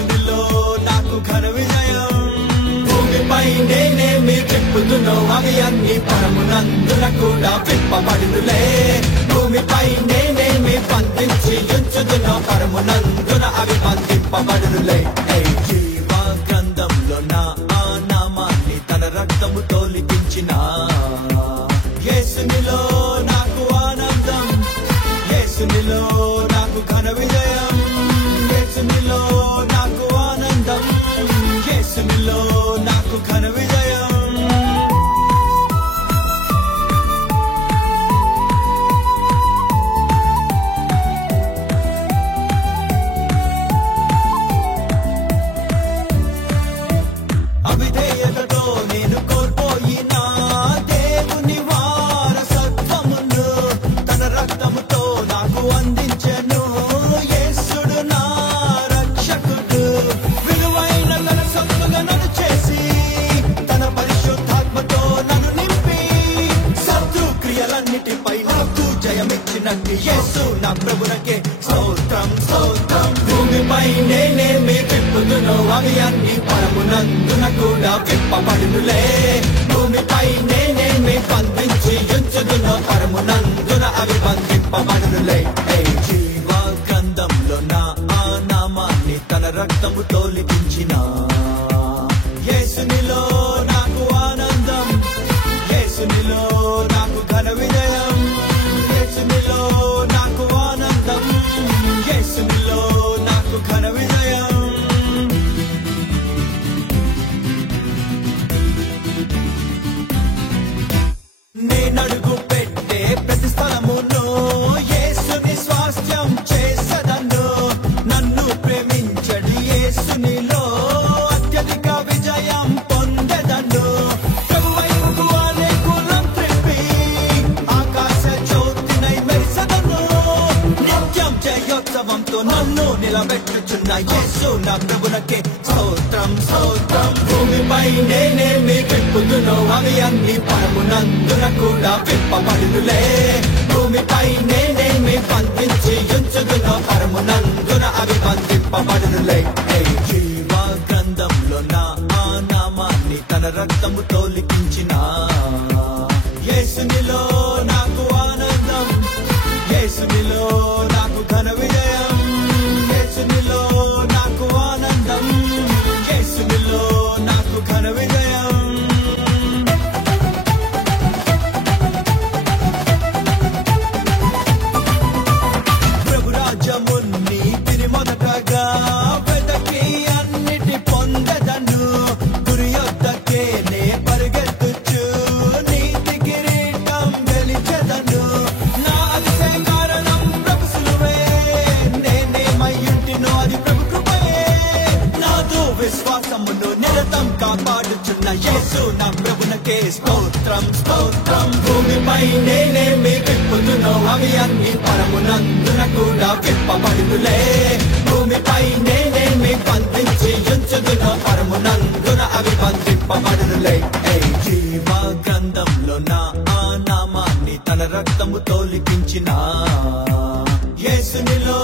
యేసునిలో నాకు ఘన విజయం. భూమిపై నేనేమి విప్పుదునో అవి అన్ని పరమునందున కూడా విప్పబడునులే. భూమిపై నేనేమి బంధించి ఉంచుదునో పరమునందున అవి బంధింపబడునులే. జీవ గ్రంథంలో నా ఆ నామాన్ని తన రక్తముతో లిఖించిన యేసునిలో నాకు ఆనందం, యేసునిలో నాకు ఘన విజయం. యేసునిలో నాకు ఆనందం, యేసునిలో నాకు ఘన విజయం. అవిధేయతతో నేను కోల్పోయిన దేవుని వారసత్వమును తన రక్తముతో నాకు అందించెను. యేసుడు నా రక్షకుడు, విలువైన తన సొత్తుగా నన్ను చేసి తన పరిశుద్ధాత్మతో నన్ను నింపి శత్రు క్రియలన్నిటిపై నాకు జయమిచ్చినట్టు యేసు నా ప్రభునకే స్తోత్రం స్తోత్రం. భూమిపై నేనేమి విప్పుదునో అవి అన్ని పరమునందున కూడా విప్పబడునులే. భూమిపై నేనేమి బంధించి ఉంచుదునో పరమునందున అవి బంధింపబడునులే. జీవ గ్రంథంలో నా ఆ నామాన్ని తన రక్తముతో లిఖించిన యేసునిలో నాకు ఆనందం, యేసునిలో నాకు ఘన విజయం. యేసునిలో నాకు ఆనందం, యేసునిలో నాకు ఘన విజయం. నేనడుగు పెట్టే ప్రతి స్థలమును యేసుని స్వాస్థ్యం చేసదను. నన్ను ప్రేమించడి యేసునిలో అత్యధిక విజయం పొందెదను. ప్రభువైపు అనేకులం త్రిప్పి ఆకాశ జ్యోతినై మెరిసెదను. నిత్యం జయోత్సవంతో నన్ను నిలబెట్టుచున్న యేసు నా ప్రభునకే స్తోత్రం స్తోత్రం. భూమిపై నేనేమి విప్పుదునో అవి అన్ని పరమునందున కూడా విప్పబడునులే. భూమిపై నేనేమి బంధించి ఉంచుదునో పరమునందున అవి బంధింపబడునులే. జీవ గ్రంథంలో నా ఆ నామాన్ని తన రక్తముతో లిఖించిన యేసునిలో నాకు ఆనందం, యేసునిలో నాకు ఘన విజయం. యేసునిలో నాకు ఆనందం, యేసునిలో నాకు ఘన విజయం. ప్రభురాజ్యముని తిని మొదటగా వెదకి అన్నిటి పొందెదను. గురి యొద్దకే నే పరిగెత్తుచు నీతి కిరీటం గెలిచెదను. నా అతిశయ కారణం ప్రభు సిలువే, నేనేమయ్యుంటినో అది ప్రభు కృపయే. నాతో విశ్వాసమును నిరతం కాపాడుచున్న యేసు నా ప్రభునకే స్తోత్రం స్తోత్రం. భూమిపై నేనేమి విప్పుదునో అవి అన్ని పరమునందున కూడా విప్పబడునులే. భూమిపై నేనేమి బంధించి ఉంచుదునో పరమునందున అవి బంధింపబడునులే. జీవ గ్రంథంలో నా ఆ నామాన్ని తన రక్తముతో లిఖించిన యేసునిలో